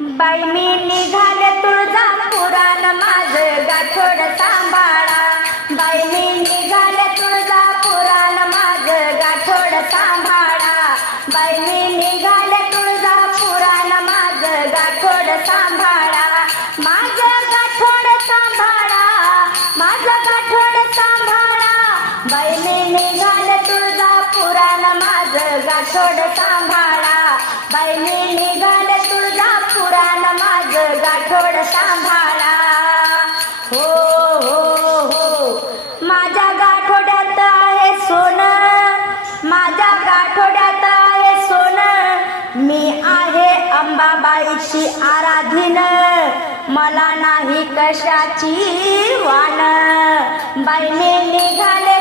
बाई मी निघाले तुळजापुरान माझ गाठोड सांभाळा. बाई मी निघाले तुळजापुरान माझ गाठोड सांभाळा. बाई मी निघाले तुळजापुरान माझ गाठोड सांभाळा. माझं गाठोड सांभाळा माझं गाठोड सांभाळा. बाई मी निघाले तुळजापुरान माझ गाठोड सांभाळा. बाई मी माझं गाठोड सांभाळा. हो हो हो. माझ्या गाठोड्यात आहे सोनं. माझ्या गाठोड्यात आहे सोनं. मी आहे अंबाबाईची आराधीन. मला नाही कशाची वाण. बाई मी निघाले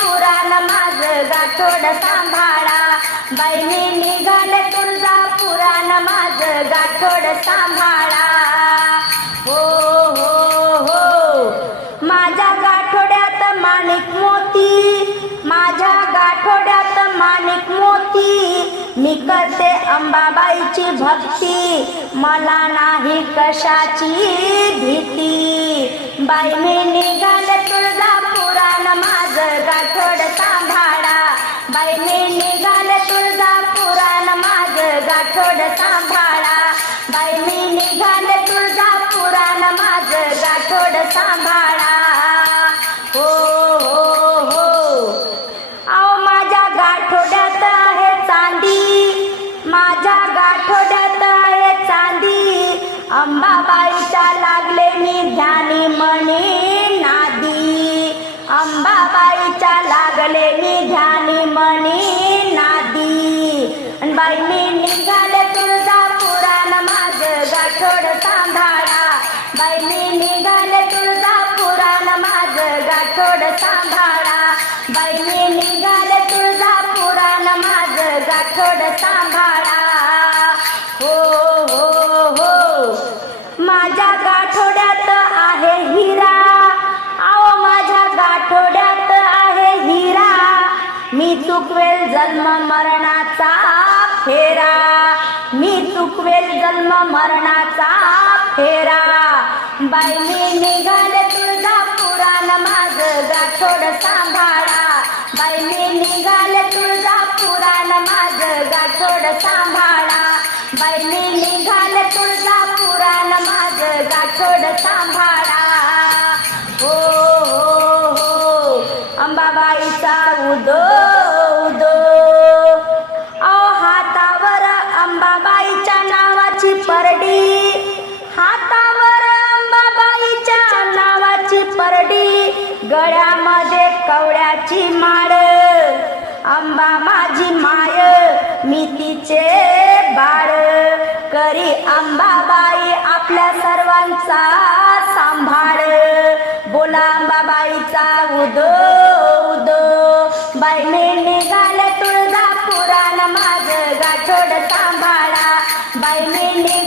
पुराण माझं गाठोड सांभाळा. बाई मी निघाले थोड सांभाळा. हो हो हो. माझ्या गाठोड्यात माणिक मोती. माझ्या गाठोड्यात माणिक मोती. मी करते अंबाबाईची भक्ती. मला नाही कशाची भीती. बाई मी निघाले तुळजापुरान. माझं गाठोड सांभाळा. बाई मी तुळजा पुराण माझं गाठोड सांभाळा. बाई मी निघाले तुळजापुरान माझं गाठोड सांभाळा. हो हो हो. अहो माझ्या गाठोड्यात आहे चांदी. माझ्या गाठोड्यात आहे चांदी. अंबाबाईच्या लागले मी ध्यानी मणी नादी. अंबाबाईच्या लागले मी ध्यानी मणी थोड सांभाळा सांभाळा निघाल तुझा पुराण माझ माझं गाठोड सांभाळा हो हो हो. माझ्या गाठोड्यात आहे हिरा. आओ माझ्या गाठोड्यात आहे हिरा. मी चुकवेल जन्म मरणाचा फेरा. मी चुकवेल जन्म मरणाचा फेरा. बाई मी निघाले तुळजापुरान माझं गाठोड सांभाळा. बाई मी निघाले तुळजापुरान माझं गाठोड सांभाळा. बाई मी निघाले तुळजापुरान माझं गाठोड सांभाळा. हो, हो हो हो. अंबाबाईचा उदो नावाची गळ्यामध्ये कवड्याची माळ. अंबा माझी माय मी तिचे बाळ. करी अंबाबाई आपल्या सर्वांचा सांभाळ. बोला अंबाबाईचा उदो उदो. बाई मी तुळजा पुराण माझं गाठोड सांभाळा. बाई मी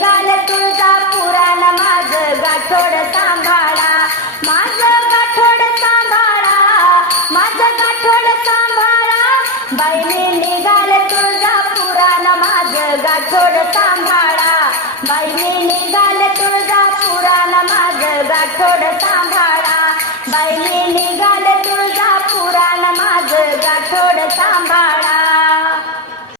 तुळजा पुराण माझं गाठोड सांभाळा. सांभाळा बाई